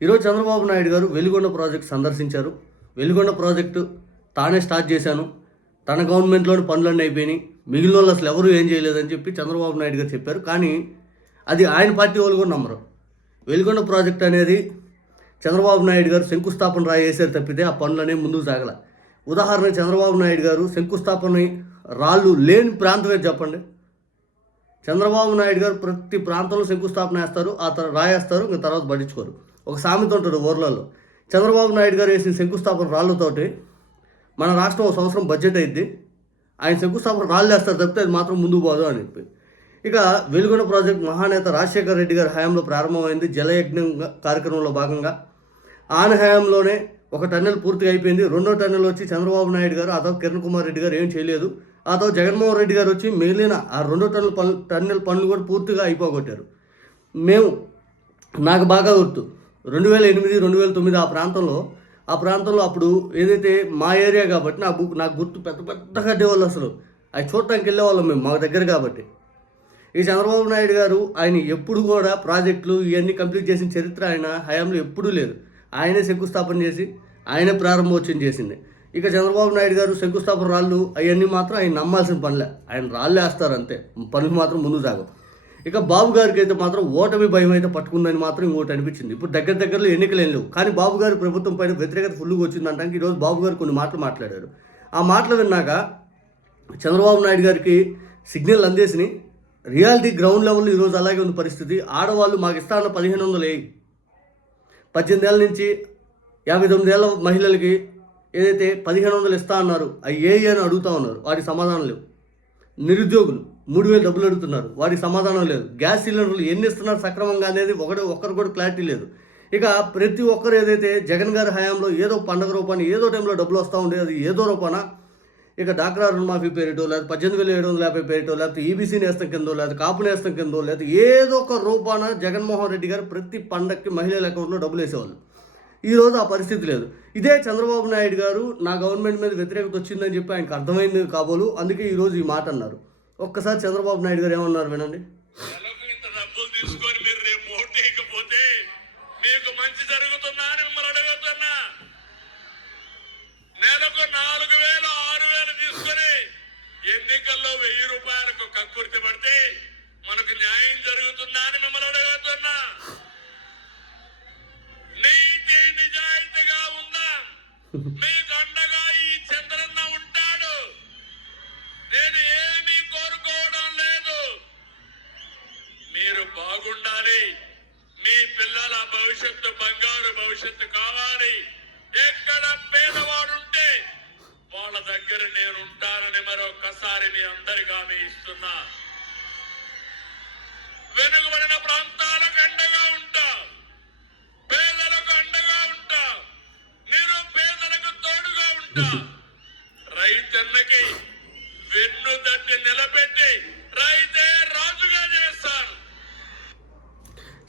ఈరోజు చంద్రబాబు నాయుడు గారు వెలిగొండ ప్రాజెక్ట్ సందర్శించారు. వెలిగొండ ప్రాజెక్టు తానే స్టార్ట్ చేశాను, తన గవర్నమెంట్లోని పనులన్నీ అయిపోయినాయి, మిగిలిన వాళ్ళు అసలు ఎవరు ఏం చేయలేదని చెప్పి చంద్రబాబు నాయుడు గారు చెప్పారు. కానీ అది ఆయన పార్టీ వాళ్ళు కూడా నమ్మరు. వెలిగొండ ప్రాజెక్ట్ అనేది చంద్రబాబు నాయుడు గారు శంకుస్థాపన వేసారు తప్పితే ఆ పనులనే ముందుకు సాగల. ఉదాహరణ, చంద్రబాబు నాయుడు గారు శంకుస్థాపన రాళ్ళు లేని ప్రాంతమే చెప్పండి. చంద్రబాబు నాయుడు గారు ప్రతి ప్రాంతంలో శంకుస్థాపన వేస్తారు, ఆ రాయేస్తారు, ఇంకా తర్వాత పట్టించుకోరు. ఒక సామెత ఉంటుంది ఊర్లలో, చంద్రబాబు నాయుడు గారు వేసిన శంకుస్థాపన రాళ్ళతోటి మన రాష్ట్రం ఒక సంవత్సరం బడ్జెట్ అయింది, ఆయన శంకుస్థాపన రాళ్ళు వేస్తారు తప్పితే అది మాత్రం ముందుకు పోదు అని చెప్పి. ఇక వెలిగొండ ప్రాజెక్ట్ మహానేత రాజశేఖర రెడ్డి గారి హయాంలో ప్రారంభమైంది. జలయజ్ఞం కార్యక్రమంలో భాగంగా ఆయన హయాంలోనే ఒక టన్నెల్ పూర్తిగా అయిపోయింది. రెండో టన్నెల్ వచ్చి చంద్రబాబు నాయుడు గారు, ఆ తర్వాత కిరణ్ కుమార్ రెడ్డి గారు ఏం చేయలేదు. ఆ తర్వాత జగన్మోహన్ రెడ్డి గారు వచ్చి మిగిలిన ఆ రెండో టన్నెల్ పనులు కూడా పూర్తిగా అయిపోగొట్టారు. నాకు బాగా గుర్తు, 2008, 2009 ఆ ప్రాంతంలో అప్పుడు ఏదైతే మా ఏరియా కాబట్టి నాకు గుర్తు, పెద్ద పెద్ద కట్టేవాళ్ళు, అసలు అవి చూడటానికి వెళ్ళేవాళ్ళం మేము, మా దగ్గర కాబట్టి. ఈ చంద్రబాబు నాయుడు గారు ఆయన ఎప్పుడు కూడా ప్రాజెక్టులు ఇవన్నీ కంప్లీట్ చేసిన చరిత్ర ఆయన హయాంలో ఎప్పుడూ లేదు. ఆయనే శంకుస్థాపన చేసి ఆయనే ప్రారంభోత్సవం చేసింది. ఇక చంద్రబాబు నాయుడు గారు శంకుస్థాపన రాళ్ళు అవన్నీ మాత్రం ఆయన నమ్మాల్సిన పనిలే, ఆయన రాళ్ళు వేస్తారు అంతే, పనులు మాత్రం ముందు సాగవు. ఇక బాబు గారికి అయితే మాత్రం ఓటమి భయం అయితే పట్టుకుందని మాత్రం ఇంకోటి అనిపించింది. ఇప్పుడు దగ్గరలో ఎన్నికలు ఏం లేవు, కానీ బాబు గారి ప్రభుత్వం పైన వ్యతిరేకత ఫుల్గా వచ్చిందంటానికి ఈరోజు బాబు గారు కొన్ని మాటలు మాట్లాడారు. ఆ మాటలు విన్నాక చంద్రబాబు నాయుడు గారికి సిగ్నల్ అందేసినాయి. రియాలిటీ గ్రౌండ్ లెవెల్లో ఈరోజు అలాగే ఉంది పరిస్థితి. ఆడవాళ్ళు మాకు ఇస్తా అన్న 1500 18 ఏళ్ళ నుంచి 59 ఏళ్ళ మహిళలకి ఏదైతే 1500 ఇస్తా అన్నారు, అవి ఏ అని అడుగుతూ ఉన్నారు, వాటికి సమాధానం లేవు. నిరుద్యోగులు 3000 డబ్బులు అడుగుతున్నారు, వాటికి సమాధానం లేదు. గ్యాస్ సిలిండర్లు ఎన్ని ఇస్తున్నారు సక్రమంగా అనేది ఒక్కరు కూడా క్లారిటీ లేదు. ఇక ప్రతి ఒక్కరు ఏదైతే జగన్ గారి హయాంలో ఏదో పండుగ రూపాన్ని ఏదో టైంలో డబ్బులు వస్తూ ఉండేది, అది ఏదో రూపాన ఇక డాక్రా రుణమాఫీ పేరిటో, లేకపోతే 18,750 పేరిటో, లేకపోతే ఈబీసీ నేస్తం కిందో, లేకపోతే కాపు నేస్తం కిందో, లేకపోతే ఏదో ఒక రూపాన జగన్మోహన్ రెడ్డి గారు ప్రతి పండగకి మహిళల అకౌంట్లో డబ్బులు వేసేవాళ్ళు. ఈరోజు ఆ పరిస్థితి లేదు. ఇదే చంద్రబాబు నాయుడు గారు నా గవర్నమెంట్ మీద వ్యతిరేకత వచ్చిందని చెప్పి ఆయనకు అర్థమైంది కాబోలు, అందుకే ఈరోజు ఈ మాట అన్నారు. ఒక్కసారి చంద్రబాబు నాయుడు గారు ఏమన్నారు వినండి. డబ్బులు తీసుకొని మీరు రేపు ఓటు వేయకపోతే మీకు మంచి జరుగుతుందా అని మిమ్మల్ని అడుగుతున్నా. నెలకు 4,000, 6,000 తీసుకొని ఎన్నికల్లో 1000 రూపాయలకు కక్కుర్తి పడితే మనకు న్యాయం జరుగుతుందా అని మిమ్మల్ని అడుగుతున్నా. నీతి నిజాయితీగా ఉందా? మీకు అండగా ఈ చంద్రన్న ఉంటాడు. నేను ఏమీ కోరుకోవడం లేదు, మీరు బాగుండాలి, మీ పిల్లల భవిష్యత్తు బంగారు భవిష్యత్తు కావాలి. ఎక్కడ పేదవాడుంటే వాళ్ళ దగ్గర నేను ఉంటానని మరొకసారి మీ అందరికీ హామీ ఇస్తున్నా. వెనుకబడిన ప్రాంతాలకు అండగా ఉంటా, పేదలకు అండగా ఉంటా, నిరుపేదలకు తోడుగా ఉంటా. రైతన్నకి వెన్ను తట్టి నిలబెట్టి రైతే రాజుగా చేస్తాను.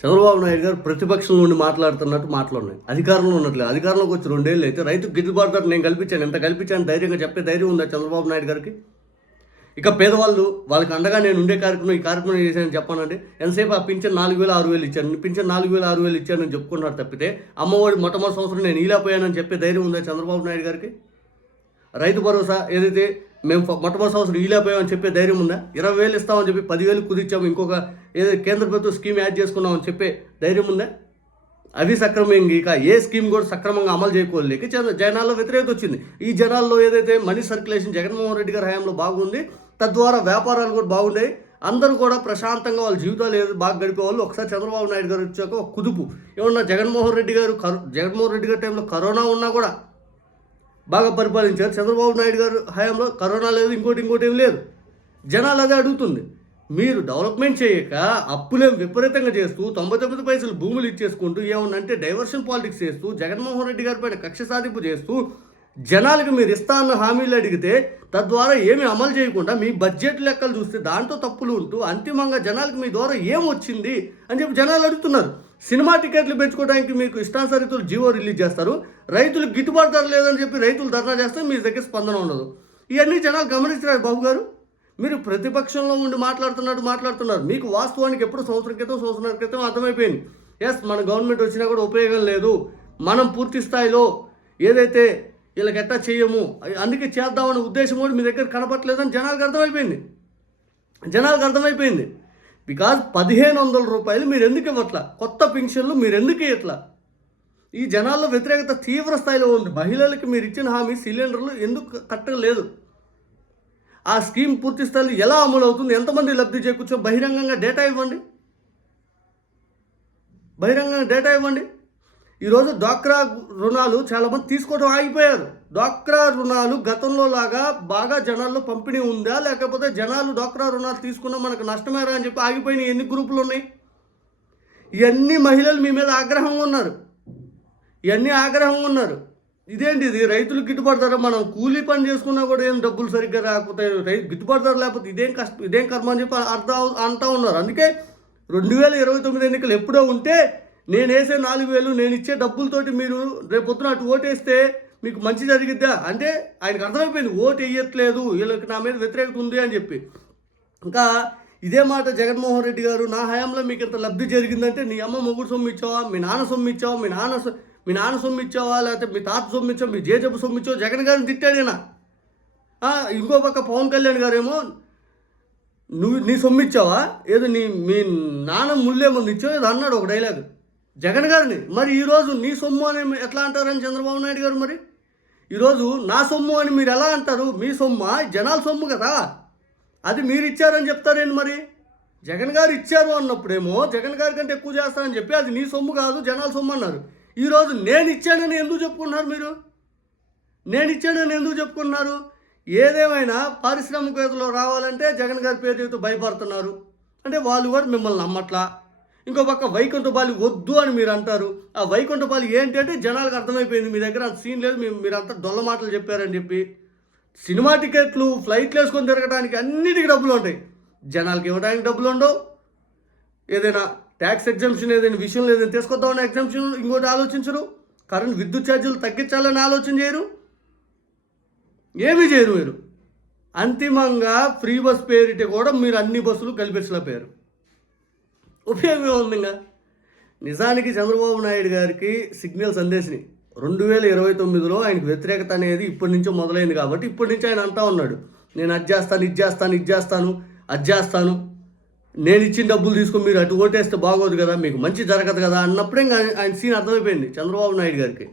చంద్రబాబు నాయుడు గారు ప్రతిపక్షంలో ఉండి మాట్లాడుతున్నట్టు మాటలు ఉన్నాయి, అధికారంలో ఉన్నట్లేదు. అధికారంలోకి వచ్చి 2 ఏళ్ళు అయితే రైతుకు గిట్టుబాటు ధర నేను కల్పించాను, ఎంత కల్పించాను ధైర్యంగా చెప్పే ధైర్యం ఉందా చంద్రబాబు నాయుడు గారికి? ఇక పేదవాళ్ళు వాళ్ళకి అండగా నేను ఉండే ఈ కార్యక్రమం చేశానని చెప్పానంటే ఎంతసేపు ఆ పింఛన్ 4,000, 6,000 ఇచ్చాను, పింఛన్ 4,000, 6,000 ఇచ్చానని చెప్పుకున్నారు తప్పితే అమ్మఒడి మొట్టమొదటి సంవత్సరం నేను ఈలాపోయానని చెప్పే ధైర్యం ఉందా చంద్రబాబు నాయుడు గారికి? రైతు భరోసా ఏదైతే మేము మొట్టమొదటి సంవత్సరం ఈలాపోయామని చెప్పే ధైర్యం ఉందా? 20,000 ఇస్తామని చెప్పి 10,000 కుదిర్చాము, ఇంకొక ఏదైతే కేంద్ర ప్రభుత్వం స్కీమ్ యాడ్ చేసుకున్నామని చెప్పే ధైర్యం ఉందా? అవి సక్రమంగా ఇక ఏ స్కీమ్ కూడా సక్రమంగా అమలు చేయకపోలేక జనాల్లో వ్యతిరేకత వచ్చింది. ఈ జనాల్లో ఏదైతే మనీ సర్క్యులేషన్ జగన్మోహన్ రెడ్డి గారి హయాంలో బాగుంది, తద్వారా వ్యాపారాలు కూడా బాగున్నాయి, అందరూ కూడా ప్రశాంతంగా వాళ్ళ జీవితాలు ఏదో బాగా గడిపేవాళ్ళు. ఒకసారి చంద్రబాబు నాయుడు గారు వచ్చాక ఒక కుదుపు ఏమన్నా జగన్మోహన్ రెడ్డి గారి టైంలో కరోనా ఉన్నా కూడా బాగా పరిపాలించారు. చంద్రబాబు నాయుడు గారు హయాంలో కరోనా లేదు, ఇంకోటి ఏం లేదు. జనాలు అదే అడుగుతుంది. మీరు డెవలప్మెంట్ చేయక అప్పులేం విపరీతంగా చేస్తూ 99 పైసలు భూములు ఇచ్చేసుకుంటూ ఏమన్నంటే డైవర్షన్ పాలిటిక్స్ చేస్తూ జగన్మోహన్ రెడ్డి గారి పైన కక్ష సాధింపు చేస్తూ జనాలకు మీరు ఇస్తా అన్న హామీలు అడిగితే తద్వారా ఏమీ అమలు చేయకుండా మీ బడ్జెట్ లెక్కలు చూస్తే దాంట్లో తప్పులు ఉంటూ అంతిమంగా జనాలకు మీ ద్వారా ఏమొచ్చింది అని చెప్పి జనాలు అడుగుతున్నారు. సినిమా టికెట్లు పెంచుకోవడానికి మీకు ఇష్టానుసారితులు జీవో రిలీజ్ చేస్తారు, రైతులకు గిట్టుబాటు ధర లేదని చెప్పి రైతులు ధర్నా చేస్తే మీ దగ్గర స్పందన ఉండదు. ఇవన్నీ జనాలు గమనిస్తున్నారు. బాబు గారు మీరు ప్రతిపక్షంలో ఉండి మాట్లాడుతున్నారు. మీకు వాస్తవానికి ఎప్పుడు సంవత్సరం క్రితం అర్థమైపోయింది. ఎస్ మన గవర్నమెంట్ వచ్చినా కూడా ఉపయోగం లేదు, మనం పూర్తి స్థాయిలో ఏదైతే వీళ్ళకి ఎట్టా చేయము అందుకే చేద్దామనే ఉద్దేశం కూడా మీ దగ్గర కనపట్లేదని జనాలకు అర్థమైపోయింది. బికాజ్ 1500 రూపాయలు మీరు ఎందుకు ఇవ్వట్లా, కొత్త పెన్షన్లు మీరు ఎందుకు ఇవ్వట్లా? ఈ జనాల్లో వ్యతిరేకత తీవ్ర స్థాయిలో ఉంది. మహిళలకి మీరు ఇచ్చిన హామీ సిలిండర్లు ఎందుకు కట్టలేదు, ఆ స్కీమ్ పూర్తి స్థాయిలో ఎలా అమలు అవుతుంది, ఎంతమంది లబ్ధి చేకూర్చో బహిరంగంగా డేటా ఇవ్వండి. ఈరోజు డ్వాక్రా రుణాలు చాలామంది తీసుకోవడం ఆగిపోయారు. డ్వాక్రా రుణాలు గతంలో లాగా బాగా జనాల్లో పంపిణీ ఉందా, లేకపోతే జనాలు డ్వాక్రా రుణాలు తీసుకున్నా మనకు నష్టమేరా అని చెప్పి ఆగిపోయిన ఎన్ని గ్రూపులు ఉన్నాయి? ఇవన్నీ మహిళలు మీ మీద ఆగ్రహంగా ఉన్నారు. ఇదేంటిది, రైతులు గిట్టుబాటు ధర, మనం కూలీ పని చేసుకున్నా కూడా ఏం డబ్బులు సరిగ్గా రాకపోతే గిట్టుబాటు ధర లేకపోతే ఇదేం కర్మ అని చెప్పి అంటూ ఉన్నారు. అందుకే 2029 ఎన్నికలు ఎప్పుడో ఉంటే నేను వేసే 4000 నేను ఇచ్చే డబ్బులతోటి మీరు రేపొద్దున అటు ఓటేస్తే మీకు మంచి జరిగిద్దా అంటే ఆయనకు అర్థమైపోయింది, ఓటు వేయట్లేదు, వీళ్ళకి నా మీద వ్యతిరేకత ఉంది అని చెప్పి. ఇంకా ఇదే మాట జగన్మోహన్ రెడ్డి గారు, నా హయాంలో మీకు ఇంత లబ్ధి జరిగిందంటే నీ అమ్మ మొగుడు సొమ్ము ఇచ్చావా, మీ నాన్న సొమ్ము ఇచ్చావా, మీ నాన్న సొమ్ము ఇచ్చావా, లేకపోతే మీ తాత సొమ్ము ఇచ్చావా, మీ జేజబ్బు సొమ్ము ఇచ్చావా, జగన్ గారిని తిట్టాడేనా. ఇంకో పక్క పవన్ కళ్యాణ్ గారేమో నీ సొమ్ము ఇచ్చావా, ఏదో మీ నాన్న ముళ్ళేమో ఇచ్చావు ఏదో అన్నాడు ఒక డైలాగ్ జగన్ గారిని. మరి ఈరోజు నీ సొమ్ము అని ఎట్లా అంటారని చంద్రబాబు నాయుడు గారు, మరి ఈరోజు నా సొమ్ము అని మీరు ఎలా అంటారు? మీ సొమ్ము జనాల సొమ్ము కదా, అది మీరు ఇచ్చారని చెప్తారేంటి? మరి జగన్ గారు ఇచ్చారు అన్నప్పుడేమో జగన్ గారి కంటే ఎక్కువ చేస్తారని చెప్పి అది నీ సొమ్ము కాదు జనాల సొమ్ము అన్నారు. ఈరోజు నేను ఇచ్చానని ఎందుకు చెప్పుకుంటున్నారు? ఏదేమైనా పారిశ్రామికవేత్తలు రావాలంటే జగన్ గారి పేరు చెబుతూ భయపడుతున్నారు అంటే వాళ్ళు కూడా మిమ్మల్ని నమ్మట్లా. ఇంకో పక్క వైకుంఠపాలి వద్దు అని మీరు అంటారు. ఆ వైకుంఠపాలి ఏంటి అంటే జనాలకు అర్థమైపోయింది మీ దగ్గర అంత సీన్ లేదు, మీరంతా డొల్ల మాటలు చెప్పారని చెప్పి. సినిమా టికెట్లు, ఫ్లైట్లు వేసుకొని తిరగడానికి అన్నిటికీ డబ్బులు ఉంటాయి, జనాలకి ఇవ్వడానికి డబ్బులు ఉండవు. ఏదైనా ట్యాక్స్ ఎగ్జామ్షన్ ఏదైనా విషయంలో ఏదైనా తీసుకొద్దామని ఎగ్జామ్షన్ ఇంకోటి ఆలోచించరు. కరెంట్ విద్యుత్ ఛార్జీలు తగ్గించాలని ఆలోచన చేయరు, ఏమీ చేయరు మీరు. అంతిమంగా ఫ్రీ బస్ పేరిట కూడా మీరు అన్ని బస్సులు కల్పించలేకపోయారు. ఉపయోగం ఉంది ఇంకా. నిజానికి చంద్రబాబు నాయుడు గారికి సిగ్నల్స్ అందేసినాయి. 2029లో ఆయనకు వ్యతిరేకత అనేది ఇప్పటి నుంచో మొదలైంది కాబట్టి ఇప్పటి నుంచి ఆయన అంటా ఉన్నాడు, నేను అది చేస్తాను, నేను ఇచ్చిన డబ్బులు తీసుకొని మీరు అటు ఓటేస్తే బాగోదు కదా, మీకు మంచి జరగదు కదా అన్నప్పుడే ఆయన సీన్ అర్థమైపోయింది చంద్రబాబు నాయుడు గారికి.